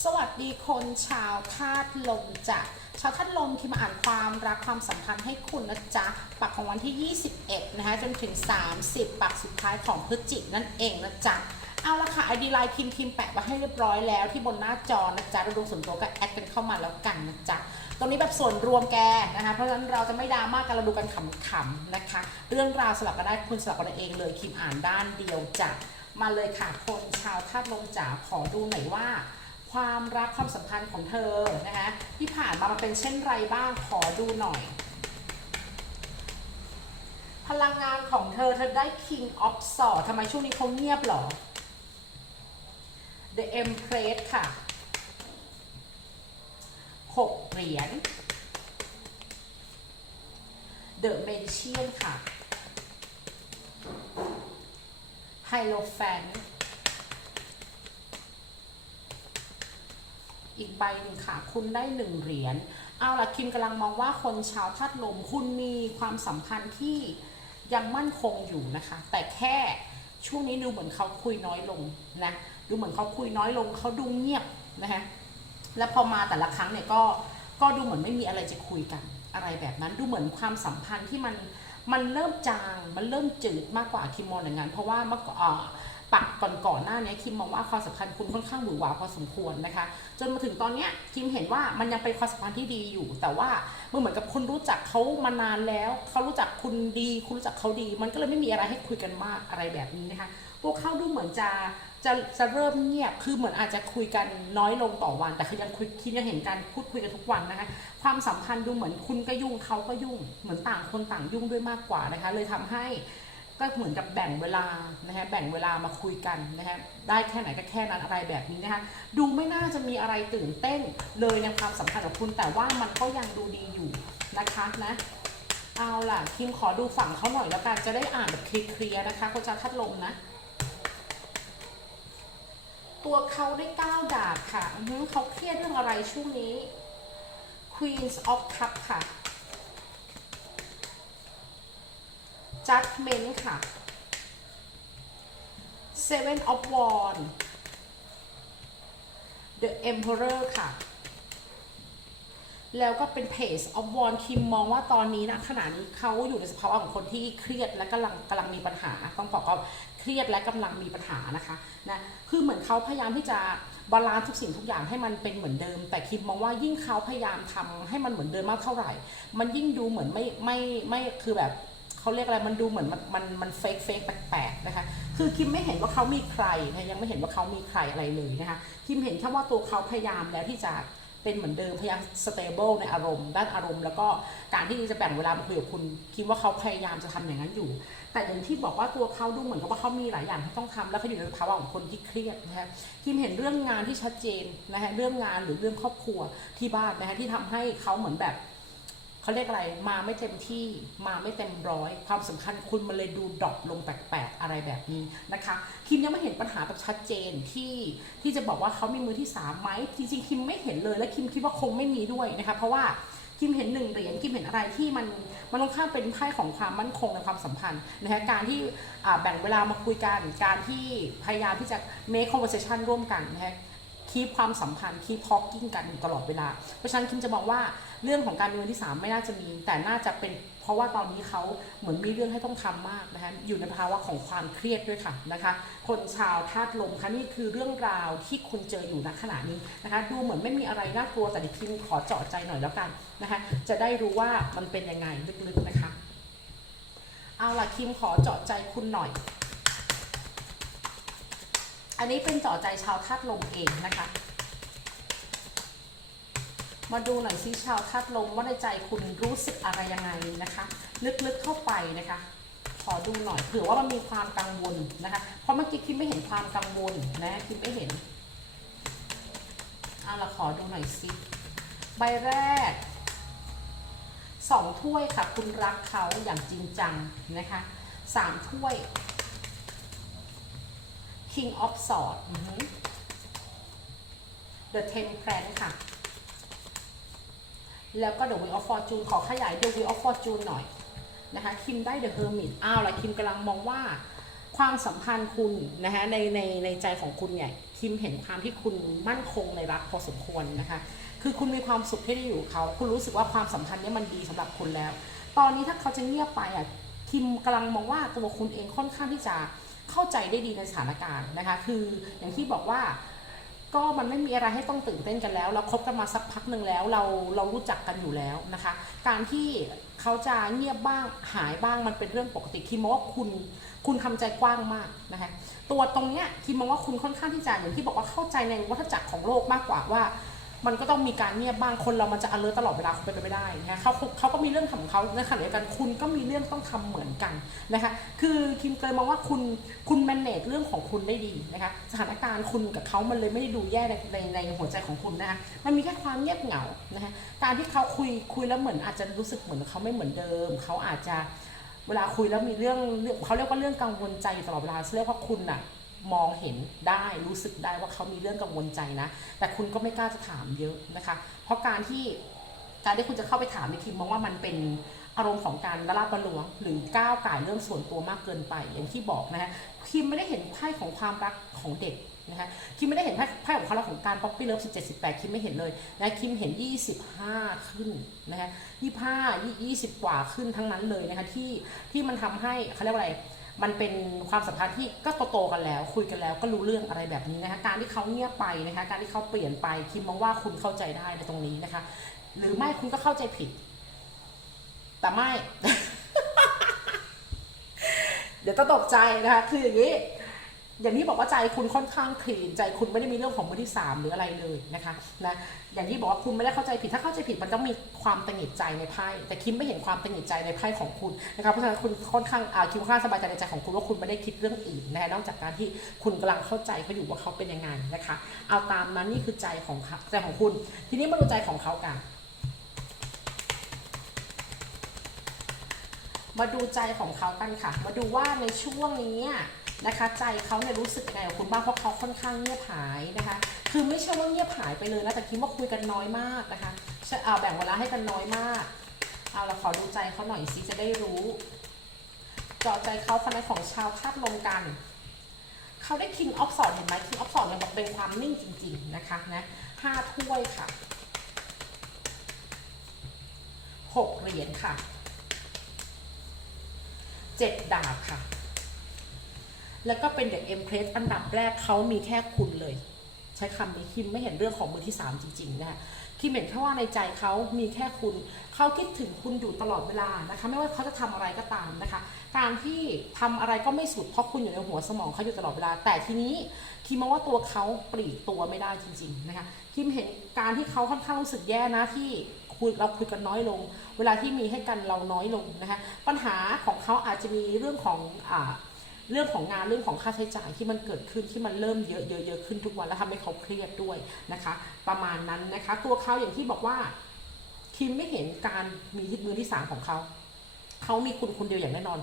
สวัสดีคนชาวธาตุลมจ้ะชาวธาตุลมที่มาอ่านความรักความสัมพันธ์ให้คุณนะจ๊ะ ปักของวันที่ 21 นะคะจนถึง 30 ปักสุดท้ายของพฤศจิกนั่นเองนะจ๊ะ เอาละค่ะไอดีไลน์คิมคิมแปะไว้ให้เรียบร้อยแล้วที่บนหน้าจอนะจ๊ะเราดูส่วนตัวก็แอดกันเข้ามาแล้วกันนะจ๊ะตรงนี้แบบส่วนรวมแกนะคะ เพราะฉะนั้นเราจะไม่ดราม่ากันเราดูกันขำๆนะคะ เรื่องราวสลับกันได้คุณสลับกันเองเลยคิมอ่านด้านเดียวจ้ะมาเลยค่ะคนชาวธาตุลมจ๋าขอดูหน่อยว่า ความรักความสัมพันธ์ของเธอนะคะที่ผ่านมามันเป็นเช่นไรบ้างขอดูหน่อย พลังงานของเธอเธอได้ King of s w o r d ทำไมช่วงนี้เขาเงียบหรอ The Empress ค่ะหกเหรียญ The Magician ค่ะ Hierophant อีกใบหนึ่งค่ะ คุณได้หนึ่งเหรียญเอาละคิมกำลังมองว่าคนชาวธาตุลมคุณมีความสัมพันธ์ที่ยังมั่นคงอยู่นะคะ แต่แค่ช่วงนี้ดูเหมือนเขาคุยน้อยลงนะดูเหมือนเขาคุยน้อยลงเขาดูเงียบนะคะแล้วพอมาแต่ละครั้งเนี่ยก็ก็ดูเหมือนไม่มีอะไรจะคุยกันอะไรแบบนั้นดูเหมือนความสัมพันธ์ที่มันมันเริ่มจางมันเริ่มจืดมากกว่าคิมมองอย่างนั้นเพราะว่าเมื่อก่อนอ่า ปักก่อนก่อนๆหน้านี้คิมมองว่าความสัมพันธ์คุณค่อนข้างหวือหวาพอสมควรนะคะ จนมาถึงตอนเนี้ยคิมเห็นว่ามันยังเป็นความสัมพันธ์ที่ดีอยู่ แต่ว่ามันเหมือนกับคุณรู้จักเขามานานแล้วเขารู้จักคุณดี คุณรู้จักเขาดี มันก็เลยไม่มีอะไรให้คุยกันมากอะไรแบบนี้นะคะพวกเขาดูเหมือนจะจะจะเริ่มเงียบ คือเหมือนอาจจะคุยกันน้อยลงต่อวัน แต่คือยังคุยคิดยังเห็นการพูดคุยกันทุกวันนะคะ ความสัมพันธ์ดูเหมือนคุณก็ยุ่งเขาก็ยุ่ง เหมือนต่างคนต่างยุ่งด้วยมากกว่านะคะ เลยทำให้ ก็เหมือนกับแบ่งเวลานะคะแบ่งเวลามาคุยกันนะคะได้แค่ไหนก็แค่นั้นอะไรแบบนี้นะคะดูไม่น่าจะมีอะไรตื่นเต้นเลยในความสัมพันธ์ของคุณ แต่ว่ามันก็ยังดูดีอยู่นะคะนะเอาล่ะคิมขอดูฝั่งเขาหน่อยแล้วกันจะได้อ่านแบบเคลียร์ๆนะคะเขาจะทัดลมนะ ตัวเขาได้ก้าวดาบค่ะเขาเครียดเรื่องอะไรช่วงนี้ Queens of Cup ค่ะ Judgment ค่ะ Seven of Wands The Emperor ค่ะ แล้วก็เป็น Page of Wands คิมมองว่าตอนนี้นะขณะนี้เขาอยู่ในสภาวะของคนที่เครียดและกำลังกำลังมีปัญหา ต้องบอกว่าเครียดและกำลังมีปัญหานะคะนะคือเหมือนเขาพยายามที่จะบาลานซ์ทุกสิ่งทุกอย่างให้มันเป็นเหมือนเดิม แต่คิมมองว่ายิ่งเขาพยายามทำให้มันเหมือนเดิมมากเท่าไหร่ มันยิ่งดูเหมือนไม่ไม่ไม่คือแบบ เขาเรียกอะไรมันดูเหมือนมันมันมันเฟกเฟกแปลกๆนะคะคือคิมไม่เห็นว่าเขามีใครนะยังไม่เห็นว่าเขามีใครอะไรเลยนะคะคิมเห็นแค่ว่าตัวเขาพยายามแล้วที่จะเป็นเหมือนเดิมพยายามสเตเบิลในอารมณ์ด้านอารมณ์ แล้วก็การที่จะแบ่งเวลามาคุยกับคุณคิดว่าเขาพยายามจะทำอย่างนั้นอยู่ แต่อย่างที่บอกว่าตัวเขาดูเหมือนกับว่าเขามีหลายอย่างที่ต้องทำแล้วเขาอยู่ในภาวะของคนที่เครียดนะคะคิมเห็นเรื่องงานที่ชัดเจนนะคะเรื่องงานหรือเรื่องครอบครัวที่บ้านนะคะที่ทำให้เขาเหมือนแบบ เขาเรียกอะไรมาไม่เต็มที่มาไม่เต็มร้อย ความสำคัญคุณมันเลยดูดรอปลงแปลกๆอะไรแบบนี้นะคะคิมยังไม่เห็นปัญหาแบบชัดเจนที่ที่จะบอกว่าเขามีมือที่สามไหมจริงๆคิมไม่เห็นเลยและคิมคิดว่าคงไม่มีด้วยนะคะเพราะว่าคิมเห็นหนึ่งเหรียญคิมเห็นอะไรที่มันมันต้องข้ามเป็นไพ่ของความมั่นคงในความสัมพันธ์นะคะการที่แบ่งเวลามาคุยกัน การที่พยายามที่จะ make conversation ร่วมกันนะคะคีปความสัมพันธ์คีปพอกกิ้งกันอยู่ตลอดเวลา เพราะฉะนั้นคิมจะมองว่า เรื่องของการมีมือที่ 3 ไม่น่าจะมี แต่น่าจะเป็นเพราะว่าตอนนี้เขาเหมือนมีเรื่องให้ต้องทำมากนะคะอยู่ในภาวะของความเครียดด้วยค่ะนะคะ คนชาวธาตุลมคะนี่คือเรื่องราวที่คุณเจออยู่ณขณะนี้นะคะ ดูเหมือนไม่มีอะไรน่ากลัวแต่ดิคิมขอเจาะใจหน่อยแล้วกันนะคะ จะได้รู้ว่ามันเป็นยังไงลึกๆนะคะ เอาล่ะคิมขอเจาะใจคุณหน่อย อันนี้เป็นเจาะใจชาวธาตุลมเองนะคะ มาดูหน่อยซิชาวธาตุลมว่าในใจคุณรู้สึกอะไรยังไงนะคะ ลึกๆเข้าไปนะคะ ขอดูหน่อยเผื่อว่ามันมีความกังวลนะคะ เพราะเมื่อกี้คิดไม่เห็นความกังวลนะคิดไม่เห็นเอาละขอดูหน่อยสิใบแรกสองถ้วยค่ะ คุณรักเขาอย่างจริงจังนะคะสามถ้วย King of Swords อือหือ The Temperance ค่ะ แล้วก็ The Wheel of Fortune ขอขยาย The Wheel of Fortune หน่อยนะคะคิมได้ The Hermit อ้าวแล้วคิมกำลังมองว่าความสัมพันธ์คุณนะคะในในในใจของคุณเนี่ยคิมเห็นความที่คุณมั่นคงในรักพอสมควรนะคะคือคุณมีความสุขที่ได้อยู่เขาคุณรู้สึกว่าความสัมพันธ์เนี้มันดีสำหรับคุณแล้ว ตอนนี้ถ้าเขาจะเงียบไปอะคิมกำลังมองว่าตัวคุณเองค่อนข้างที่จะเข้าใจได้ดีในสถานการณ์นะคะคืออย่างที่บอกว่า ก็มันไม่มีอะไรให้ต้องตื่นเต้นกันแล้ว เราคบกันมาสักพักหนึ่งแล้ว เราเรารู้จักกันอยู่แล้วนะคะ การที่เขาจะเงียบบ้างหายบ้างมันเป็นเรื่องปกติคิมมองว่าคุณคุณทำใจกว้างมากนะคะตัวตรงเนี้ยคิมมองว่าคุณค่อนข้างที่จะอย่างที่บอกว่าเข้าใจในวัฏจักรของโลกมากกว่าว่า มันก็ต้องมีการเงียบบ้างคนเรามันจะ alert ตลอดเวลาคงเป็นไปไม่ได้นะคะเขาเขาก็มีเรื่องทำของเขาในขณะเดียวกันคุณก็มีเรื่องต้องทำเหมือนกันนะคะคือคิมเคยมองว่าคุณคุณ manage เรื่องของคุณได้ดีนะคะสถานการณ์คุณกับเขามันเลยไม่ได้ดูแย่ในในในหัวใจของคุณนะคะมันมีแค่ความเงียบเหงานะคะการที่เขาคุยคุยแล้วเหมือนอาจจะรู้สึกเหมือนเขาไม่เหมือนเดิมเขาอาจจะเวลาคุยแล้วมีเรื่องเขาเรียกว่าเรื่องกังวลใจตลอดเวลาเรียกว่าคุณน่ะ มองเห็นได้รู้สึกได้ว่าเขามีเรื่องกังวลใจนะ แต่คุณก็ไม่กล้าจะถามเยอะนะคะ เพราะการที่การที่คุณจะเข้าไปถามในคิมมองว่ามันเป็นอารมณ์ของการละลาบละลวง หรือก้าวไก่เรื่องส่วนตัวมากเกินไปอย่างที่บอกนะคะคิมไม่ได้เห็นไพ่ของความรักของเด็กนะคะคิมไม่ได้เห็นไพ่ไพ่ของความรักของการป๊อปปี้เลิฟ17 18คิมไม่เห็นเลยนะคิมเห็น25ขึ้นนะคะ25 20กว่าขึ้นทั้งนั้นเลยนะคะที่ที่มันทำให้เขาเรียกว่าอะไร มันเป็นความสัมพันธ์ที่ก็โตๆกันแล้ว คุยกันแล้วก็รู้เรื่องอะไรแบบนี้นะคะการที่เขาเงียบไปนะคะการที่เขาเปลี่ยนไปคิดมองว่าคุณเข้าใจได้ในตรงนี้นะคะ หรือไม่คุณก็เข้าใจผิด แต่ไม่ เดี๋ยวต้องตกใจนะคะคืออย่างนี้ อย่างที่บอกว่าใจคุณค่อนข้างคลีนใจคุณไม่ได้มีเรื่องของมือที่สามหรืออะไรเลยนะคะนะอย่างที่บอกว่าคุณไม่ได้เข้าใจผิดถ้าเข้าใจผิดมันต้องมีความตังหิดใจในไพ่แต่คิมไม่เห็นความตังหิดใจในไพ่ของคุณนะคะเพราะฉะนั้นคุณค่อนข้างอ่าคิมค่อนข้างสบายใจในใจของคุณว่าคุณไม่ได้คิดเรื่องอื่นนะคะนอกจากการที่คุณกำลังเข้าใจเขาอยู่ว่าเขาเป็นยังไงนะคะเอาตามนั้นนี่คือใจของเขาใจของคุณ ทีนี้มาดูใจของเขากันมาดูใจของเขากันค่ะ มาดูว่าในช่วงนี้ นะคะ ใจเขาเนี่ยรู้สึกยังไงกับคุณบ้างเพราะเขาค่อนข้างเงียบหายนะคะ คือไม่ใช่ว่าเงียบหายไปเลยนะแต่คิดว่าคุยกันน้อยมากนะคะใช่เอาแบ่งเวลาให้กันน้อยมาก เอาเราขอดูใจเขาหน่อยสิจะได้รู้จาะใจเขาคณะของชาวธาตุลมกัน เขาได้ King of Swords เห็นไหม King of Swords เนี่ยบอกเป็นความนิ่งจริง ๆ นะคะนะห้าถ้วยค่ะหกเหรียญค่ะเจ็ดดาบค่ะ แล้วก็เป็นเด็กเอ็มเพรสอันดับแรกเขามีแค่คุณเลย ใช้คำนี้คิมไม่เห็นเรื่องของมือที่สามจริงๆนะคะคิมเห็นแค่ว่าในใจเขามีแค่คุณเขาคิดถึงคุณอยู่ตลอดเวลานะคะ ไม่ว่าเขาจะทำอะไรก็ตามนะคะ การที่ทำอะไรก็ไม่สุดเพราะคุณอยู่ในหัวสมองเขาอยู่ตลอดเวลา แต่ทีนี้คิมมองว่าตัวเขาปลีกตัวไม่ได้จริง ๆนะคะคิมเห็นการที่เขาค่อนข้างรู้สึกแย่นะที่คุยเราคุยกันน้อยลง เวลาที่มีให้กันเราน้อยลงนะคะปัญหาของเขาอาจจะมีเรื่องของอ่า เรื่องของงานเรื่องของค่าใช้จ่ายที่มันเกิดขึ้นที่มันเริ่มเยอะเยอะเยอะขึ้นทุกวันแล้วทำให้เขาเครียดด้วยนะคะ ประมาณนั้นนะคะ ตัวเขาอย่างที่บอกว่าคิมไม่เห็นการมีมือที่สามของเขาเขามีคุณคนเดียวอย่างแน่นอน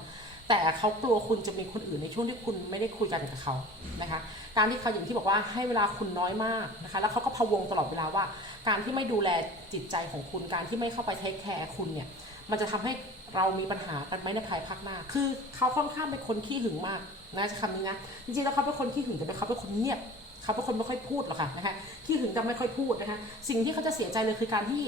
แต่เขากลัวคุณจะมีคนอื่นในช่วงที่คุณไม่ได้คุยกันกับเขานะคะ การที่เขาอย่างที่บอกว่าให้เวลาคุณน้อยมากนะคะ แล้วเขาก็พะวงตลอดเวลาว่า การที่ไม่ดูแลจิตใจของคุณ การที่ไม่เข้าไปเทคแคร์คุณเนี่ย มันจะทำให้ เรามีปัญหากันไหมในภายภาคหน้า คือเขาค่อนข้างเป็นคนขี้หึงมากนะคำนี้นะ จริงๆแล้วเขาเป็นคนขี้หึงแต่เป็นเขาเป็นคนเงียบ เขาเป็นคนไม่ค่อยพูดหรอกค่ะนะคะขี้หึงจะไม่ค่อยพูดนะคะ สิ่งที่เขาจะเสียใจเลยคือการที่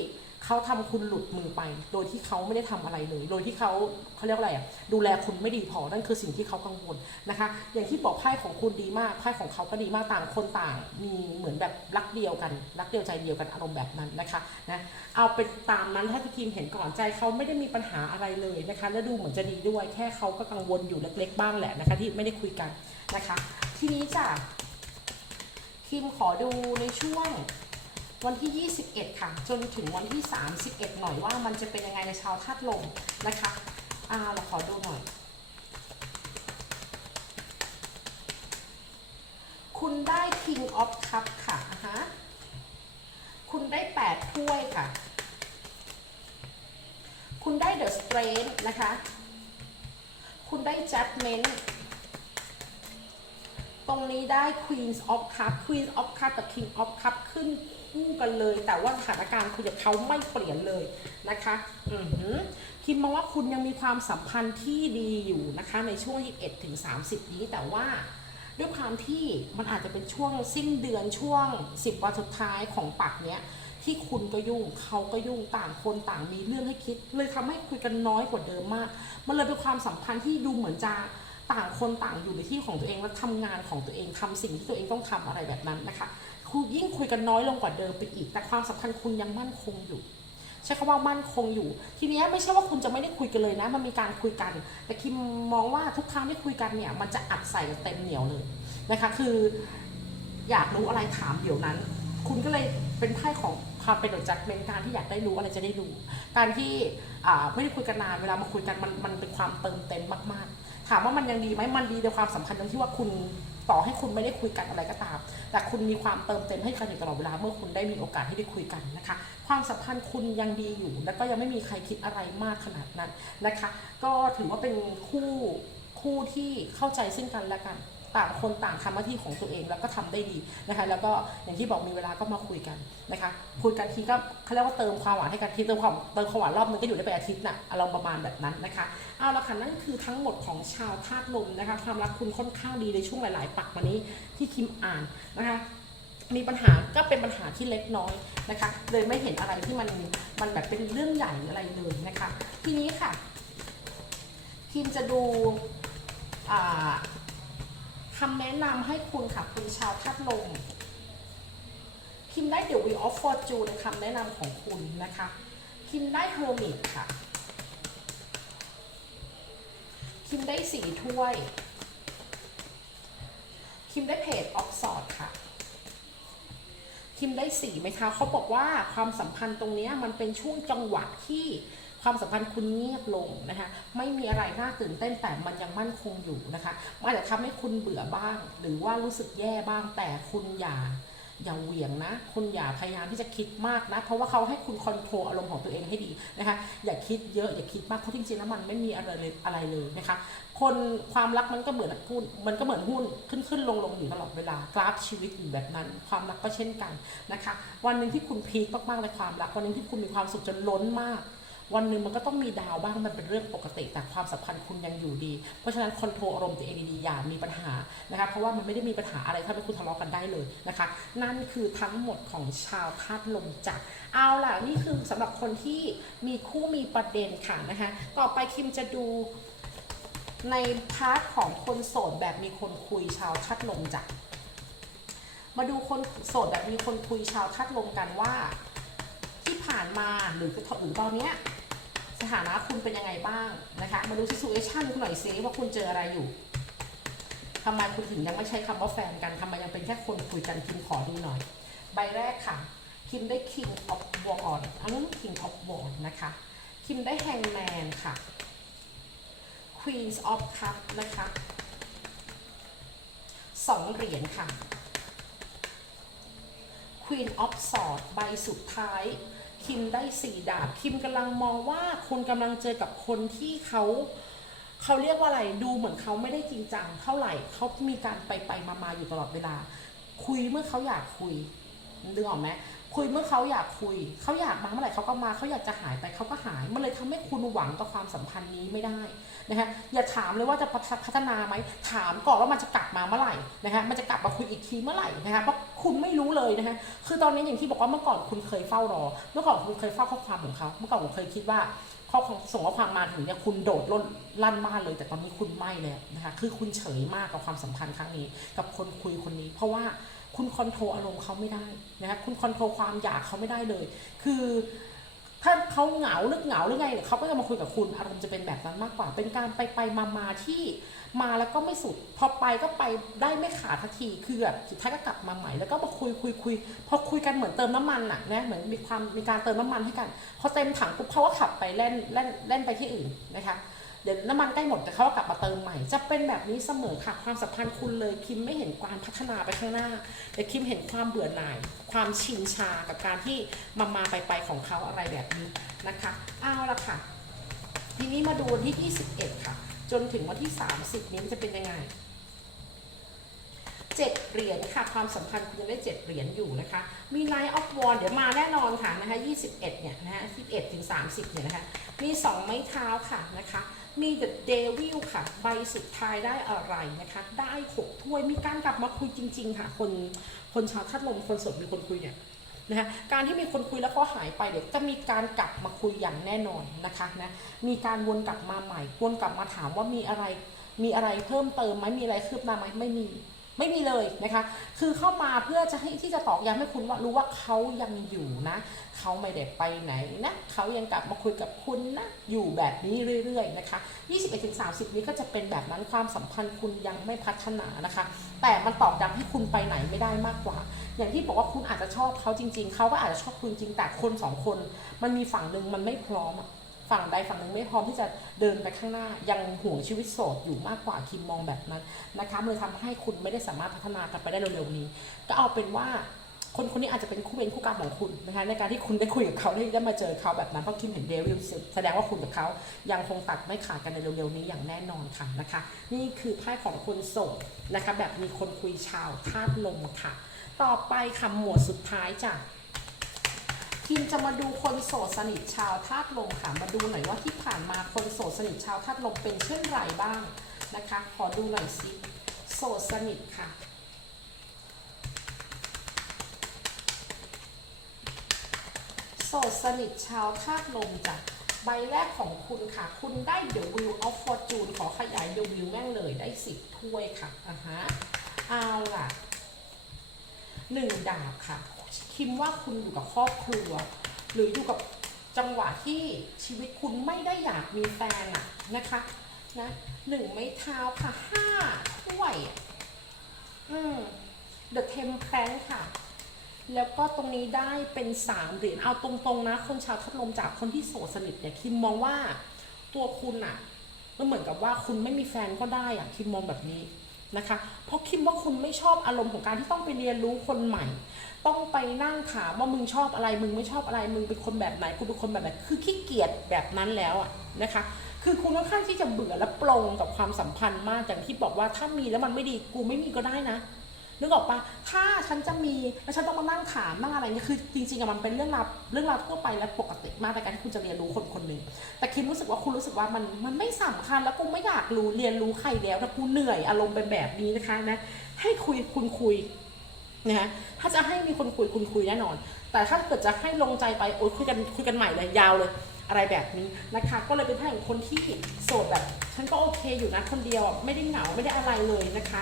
เขาทำคุณหลุดมือไป โดยที่เขาไม่ได้ทำอะไรเลย โดยที่เขาเขาเรียกอะไรอะดูแลคุณไม่ดีพอนั่นคือสิ่งที่เขากังวลนะคะ อย่างที่บอกไพ่ของคุณดีมากไพ่ของเขาก็ดีมากต่างคนต่าง มีเหมือนแบบรักเดียวกันรักเดียวใจเดียวกันอารมณ์แบบนั้นนะคะนะเอาเป็นตามนั้นถ้าพี่คิมเห็นก่อนใจเขาไม่ได้มีปัญหาอะไรเลยนะคะ และดูเหมือนจะดีด้วย แค่เขาก็กังวลอยู่เล็ก ๆ บ้างแหละนะคะ ที่ไม่ได้คุยกันนะคะ ทีนี้จ้ะคิมขอดูในช่วง วันที่ 21 ค่ะ จนถึงวันที่ 31 หน่อยว่ามันจะเป็นยังไงในชาวธาตุลมนะคะอ่าเราขอดูหน่อย คุณได้ King of Cup ค่ะฮะคุณได้ 8 ถ้วยค่ะ คุณได้ The Strength นะคะ คุณได้ Judgment ตรงนี้ได้ Queen of Cup Queen of Cup กับ King of Cup ขึ้นค คู่กันเลย แต่ว่าสถานการณ์คุณกับเขาไม่เปลี่ยนเลยนะคะอือหือคิมมองว่าคุณยังมีความสัมพันธ์ที่ดีอยู่นะคะ ในช่วง 21ถึง30 นี้แต่ว่าด้วยความที่มันอาจจะเป็นช่วงสิ้นเดือนช่วง 10 วันสุดท้ายของปักเนี้ยที่คุณก็ยุ่งเขาก็ยุ่งต่างคนต่างมีเรื่องให้คิด เลยทำให้คุยกันน้อยกว่าเดิมมาก มันเลยเป็นความสัมพันธ์ที่ดูเหมือนจะต่างคนต่างอยู่ในที่ของตัวเองและทำงานของตัวเองทำสิ่งที่ตัวเองต้องทำอะไรแบบนั้นนะคะ คือยิ่งคุยกันน้อยลงกว่าเดิมไปอีก แต่ความสัมพันธ์คุณยังมั่นคงอยู่ใช้คำว่ามั่นคงอยู่ ทีเนี้ยไม่ใช่ว่าคุณจะไม่ได้คุยกันเลยนะ มันมีการคุยกัน แต่คิมมองว่าทุกครั้งที่คุยกันเนี่ย มันจะอัดใส่เต็มเหนียวเลยนะคะ คืออยากรู้อะไรถามเดี๋ยวนั้น คุณก็เลยเป็นไพ่ของความเป็นจัดเป็นการที่อยากได้รู้อะไรจะได้รู้ การที่อ่าไม่ได้คุยกันนาน เวลามาคุยกันมันมันเป็นความเติมเต็มมาก ๆ ถามว่ามันยังดีไหมมันดีในความสัมพันธ์ตรงที่ว่าคุณ ต่อให้คุณไม่ได้คุยกันอะไรก็ตาม แต่คุณมีความเติมเต็มให้กันอยู่ตลอดเวลาเมื่อคุณได้มีโอกาสที่ได้คุยกันนะคะ ความสัมพันธ์คุณยังดีอยู่ แล้วก็ยังไม่มีใครคิดอะไรมากขนาดนั้นนะคะ ก็ถือว่าเป็นคู่คู่ที่เข้าใจซึ่งกันและกัน ต่างคนต่างทำหน้าที่ของตัวเองแล้วก็ทำได้ดีนะคะแล้วก็อย่างที่บอกมีเวลาก็มาคุยกันนะคะคุยกันทีก็เขาเรียกว่าเติมความหวานให้กันทีเติมความเติมความหวานรอบนึงก็อยู่ได้ไปอาทิตย์น่ะอารมณ์ประมาณแบบนั้นนะคะเอาละค่ะนั่นคือทั้งหมดของชาวธาตุลมนะคะความรักคุณค่อนข้างดีในช่วงหลาย ๆ ปักวันนี้ที่คิมอ่านนะคะมีปัญหาก็เป็นปัญหาที่เล็กน้อยนะคะ เลยไม่เห็นอะไรที่มันมันแบบเป็นเรื่องใหญ่อะไรเลยนะคะ ทีนี้ค่ะคิมจะดูอ่า คำแนะนำให้คุณค่ะ คุณชาวธาตุลมคิมได้ The Wheel of Fortune ในคำแนะนำของคุณนะคะ คิมได้ Hermit ค่ะ คิมได้สีถ้วย คิมได้เพจออกซอดค่ะ คิมได้สีไหมคะเขาบอกว่าความสัมพันธ์ตรงนี้มันเป็นช่วงจังหวะที่ ความสัมพันธ์คุณเงียบลงนะคะ ไม่มีอะไรน่าตื่นเต้นแต่มันยังมั่นคงอยู่นะคะมันอาจจะทำให้คุณเบื่อบ้าง หรือว่ารู้สึกแย่บ้างแต่คุณอย่าอย่าเหวี่ยงนะ คุณอย่าพยายามที่จะคิดมากนะ เพราะว่าเขาให้คุณคอนโทรลอารมณ์ของตัวเองให้ดีนะคะ อย่าคิดเยอะ อย่าคิดมาก เพราะจริงๆแล้วมันไม่มีอะไรเลยอะไรเลยนะคะ คนความรักมันก็เหมือนหุ้น มันก็เหมือนหุ้นขึ้นขึ้นลงลงอยู่ตลอดเวลา กราฟชีวิตอยู่แบบนั้น ความรักก็เช่นกันนะคะ วันหนึ่งที่คุณพีคมากๆในความรัก วันหนึ่งที่คุณมีความสุขจนล้นมาก วันหนึ่งมันก็ต้องมีดาวบ้างมันเป็นเรื่องปกติแต่ความสัมพันธ์คุณยังอยู่ดี เพราะฉะนั้นคอนโทรลอารมณ์ตัวเองดีๆอย่ามีปัญหานะคะเพราะว่ามันไม่ได้มีปัญหาอะไรทำให้คุณทะเลาะกันได้เลยนะคะ นั่นคือทั้งหมดของชาวธาตุลมจักรเอาล่ะนี่คือสำหรับคนที่มีคู่มีประเด็นค่ะนะคะต่อไปคิมจะดูในพาร์ทของคนโสดแบบมีคนคุยชาวทัดลมจักรมาดูคนโสดแบบมีคนคุยชาวทัดลมกันว่า ที่ผ่านมาหรือหรือตอนเนี้ย สถานะคุณเป็นยังไงบ้างนะคะ มาดูซิซูเอชันคุณหน่อยซิว่าคุณเจออะไรอยู่ทำไมคุณถึงยังไม่ใช้คำว่าแฟนกันทำไมยังเป็นแค่คนคุยกันคิมขอดูหน่อย ใบแรกค่ะ คิมได้ King of Wands อันนั้น King of w a r นะคะ คิมได้ Hangman ค่ะ Queens of Cup นะคะสองเหรียญค่ะ Queen of Swords ใบสุดท้าย คิมได้สี่ดาบ คิมกำลังมองว่าคุณกำลังเจอกับคนที่เขาเขาเรียกว่าอะไรดูเหมือนเขาไม่ได้จริงจังเท่าไหร่เขามีการไปไปมามาอยู่ตลอดเวลา คุยเมื่อเขาอยากคุยนึกออกไหม คุยเมื่อเขาอยากคุย เขาอยากมาเมื่อไหร่เขาก็มาเขาอยากจะหายไปเขาก็หาย มันเลยทำให้คุณหวังกับความสัมพันธ์นี้ไม่ได้นะคะอย่าถามเลยว่าจะพัฒนาไหมถามก่อนว่ามันจะกลับมาเมื่อไหร่นะคะมันจะกลับมาคุยอีกทีเมื่อไหร่นะคะเพราะคุณไม่รู้เลยนะคะคือตอนนี้อย่างที่บอกว่าเมื่อก่อนคุณเคยเฝ้ารอ เมื่อก่อนคุณเคยเฝ้าข้อความของเขาเมื่อก่อนคุณเคยคิดว่าข้อความส่งข้อความมาถึงเนี่ยคุณโดดล่นลั่นบ้านเลย แต่ตอนนี้คุณไม่เลยนะคะคือคุณเฉยมากกับความสัมพันธ์ครั้งนี้ กับคนคุยคนนี้ เพราะว่า คุณคอนโทรลอารมณ์เขาไม่ได้นะคะคุณคอนโทรลความอยากเขาไม่ได้เลย คือถ้าเขาเหงาหรือเหงาหรือไงเขาก็จะมาคุยกับคุณอารมณ์จะเป็นแบบนั้นมากกว่า เป็นการไปไปมามาที่มาแล้วก็ไม่สุด พอไปก็ไปได้ไม่ขาดทันทีคือแบบสุดท้ายก็กลับมาใหม่แล้วก็มาคุยคุยคุยพอคุยกันเหมือนเติมน้ำมันอะนะเหมือนมีความมีการเติมน้ำมันให้กัน พอเต็มถังปุ๊บเขาก็ขับไปเล่นเล่นเล่นไปที่อื่นนะคะ เดี๋ยวน้ำมันใกล้หมดแต่เขาก็กลับมาเติมใหม่ จะเป็นแบบนี้เสมอค่ะความสัมพันธ์คุณเลยคิมไม่เห็นการพัฒนาไปข้างหน้า แต่คิมเห็นความเบื่อหน่าย ความชินชากับการที่มามาไปไปของเขาอะไรแบบนี้นะคะเอาละค่ะ ทีนี้มาดูวันที่ 21 ค่ะ จนถึงวันที่ 30 นี้มันจะเป็นยังไงเจ็ดเหรียญค่ะ ความสัมพันธ์คุณยังได้เจ็ดเหรียญอยู่นะคะ มี Knight of War เดี๋ยวมาแน่นอนค่ะนะคะ21 เนี่ยนะฮะ11 ถึง 30 เนี่ยนะคะ มี 2 ไม้เท้าค่ะนะคะ มี The Devil ค่ะ ใบสุดท้ายได้อะไรนะคะ ได้ 6 ถ้วย มีการกลับมาคุยจริง ๆ ค่ะ คนคนชาวทัดลมคนสดมีคนคุยเนี่ยนะคะการที่มีคนคุยแล้วเขาหายไปเดี๋ยวจะมีการกลับมาคุยอย่างแน่นอนนะคะนะมีการวนกลับมาใหม่วนกลับมาถามว่ามีอะไรมีอะไรเพิ่มเติมไหมมีอะไรคืบหน้าไหมไม่มี ไม่มีเลยนะคะ คือเข้ามาเพื่อจะให้ที่จะตอกย้ำให้คุณว่ารู้ว่าเขายังอยู่นะ เขาไม่ได้ไปไหนนะ เขายังกลับมาคุยกับคุณนะ อยู่แบบนี้เรื่อยๆนะคะ 21-30 นี้ก็จะเป็นแบบนั้นความสัมพันธ์คุณยังไม่พัฒนานะคะ แต่มันตอกย้ำให้คุณไปไหนไม่ได้มากกว่า อย่างที่บอกว่าคุณอาจจะชอบเขาจริง ๆ เขาก็อาจจะชอบคุณจริง แต่คนสองคน มันมีฝั่งหนึ่งมันไม่พร้อมอะ ฝั่งใดฝั่งหนึ่งไม่พร้อมที่จะเดินไปข้างหน้า ยังห่วงชีวิตโสดอยู่มากกว่าคิมมองแบบนั้นนะคะมันเลยทำให้คุณไม่ได้สามารถพัฒนากันไปได้เร็วๆนี้ ก็เอาเป็นว่าคนคนนี้อาจจะเป็นคู่เวรคู่กรรมของคุณนะคะในการที่คุณได้คุยกับเขาได้ได้มาเจอเขาแบบนั้นเพราะคิมเห็นเดวิลแสดงว่าคุณกับเขายังคงตัดไม่ขาดกันในเร็วๆนี้อย่างแน่นอนค่ะนะคะ นี่คือไพ่ของคนโสดนะคะ แบบมีคนคุยชาวธาตุลมค่ะ ต่อไปค่ะหมวดสุดท้ายจ้ะ คิมจะมาดูคนโสดสนิทชาวธาตุลมค่ะ มาดูหน่อยว่าที่ผ่านมาคนโสดสนิทชาวธาตุลมเป็นเช่นไรบ้างนะคะ ขอดูหน่อยสิโสดสนิทค่ะโสดสนิทชาวธาตุลมจ้ะใบแรกของคุณค่ะ คุณได้ The Wheel of Fortune ขอขยาย The Wheel แม่งเลยได้สิบถ้วยค่ะอะฮะเอาล่ะหนึ่งดาบค่ะ คิมว่าคุณอยู่กับครอบครัว หรืออยู่กับจังหวะที่ชีวิตคุณไม่ได้อยากมีแฟนอะนะคะนะหนึ่งไม้เท้าค่ะห้าถ้วยอืม The Temperance ค่ะ แล้วก็ตรงนี้ได้เป็นสามเหรียญเอาตรงๆนะ คนชาวทัดลมจากคนที่โสดสนิทเนี่ยคิมมองว่าตัวคุณอะก็เหมือนกับว่าคุณไม่มีแฟนก็ได้อะคิมมองแบบนี้ นะคะเพราะคิดว่าคุณไม่ชอบอารมณ์ของการที่ต้องไปเรียนรู้คนใหม่ ต้องไปนั่งถามว่ามึงชอบอะไร มึงไม่ชอบอะไร มึงเป็นคนแบบไหนกูเป็นคนแบบไหนคือขี้เกียจแบบนั้นแล้วอะนะคะ คือคุณค่อนข้างที่จะเบื่อและปลงกับความสัมพันธ์มากอย่างที่บอกว่าถ้ามีแล้วมันไม่ดีกูไม่มีก็ได้นะ นึกออกปะถ้าฉันจะมีแล้วฉันต้องมานั่งถามนั่งอะไรเนี่ยคือจริงๆอะมันเป็นเรื่องราวเรื่องราวทั่วไปและปกติมากในการที่คุณจะเรียนรู้คนคนหนึ่งแต่คิมรู้สึกว่าคุณรู้สึกว่ามันมันไม่สำคัญแล้วกูไม่อยากรู้เรียนรู้ใครแล้วนะกูเหนื่อยอารมณ์เป็นแบบนี้นะคะนะให้คุยคุณคุยนะคะถ้าจะให้มีคนคุยคุณคุยแน่นอน แต่ถ้าเกิดจะให้ลงใจไปโอ๊ยคุยกันคุยกันใหม่เลยยาวเลย อะไรแบบนี้นะคะ ก็เลยเป็นไพ่ของคนที่โสดแบบฉันก็โอเคอยู่นะคนเดียวไม่ได้เหงาไม่ได้อะไรเลยนะคะ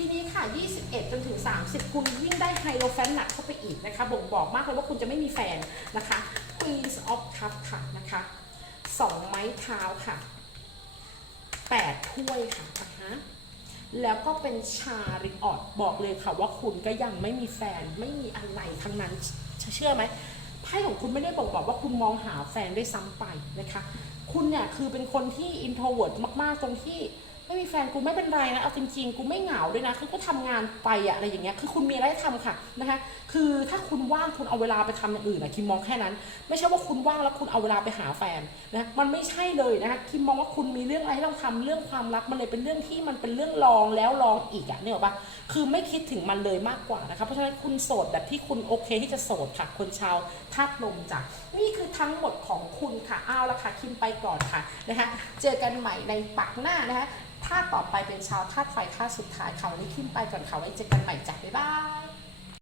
ทีนี้ค่ะ 21 จนถึง 30 คุณยิ่งได้ไฮโลแฟนหนักเข้าไปอีกนะคะ บ่งบอกมากเลยว่าคุณจะไม่มีแฟนนะคะ Queen of Cup ค่ะนะคะสองไม้เท้าค่ะ 8 ถ้วยค่ะอะฮะแล้วก็เป็นชาริออดบอกเลยค่ะว่าคุณก็ยังไม่มีแฟนไม่มีอะไรทั้งนั้นเชื่อไหมไพ่ของคุณไม่ได้บอกบอกว่าคุณมองหาแฟนได้ซ้ำไปนะคะ คุณเนี่ยคือเป็นคนที่ introvert มากๆตรงที่ ไม่มีแฟนกูไม่เป็นไรนะเอาจริงๆกูไม่เหงาด้วยนะคือก็ทำงานไปอะอะไรอย่างเงี้ยคือคุณมีอะไรให้ทำค่ะนะคะคือถ้าคุณว่างคุณเอาเวลาไปทำอย่างอื่นนะคิมมองแค่นั้น ไม่ใช่ว่าคุณว่างแล้วคุณเอาเวลาไปหาแฟนนะมันไม่ใช่เลยนะคะคิมมองว่าคุณมีเรื่องอะไรให้ต้องทำเรื่องความรักมันเลยเป็นเรื่องที่มันเป็นเรื่องลองแล้วลองอีกอะเนี่ยหรอกปะคือไม่คิดถึงมันเลยมากกว่านะคะเพราะฉะนั้นคุณโสดแบบที่คุณโอเคที่จะโสดค่ะคนชาวธาตุลมจ้ะนี่คือทั้งหมดของคุณค่ะเอาละค่ะ คิมไปก่อนค่ะนะคะเจอกันใหม่ในปักหน้านะคะถ้าต่อไปเป็นชาวธาตุไฟธาตุสุดท้ายค่ะวันนี้คิมไปก่อนค่ะไว้เจอกันใหม่จ้ะบ๊ายบาย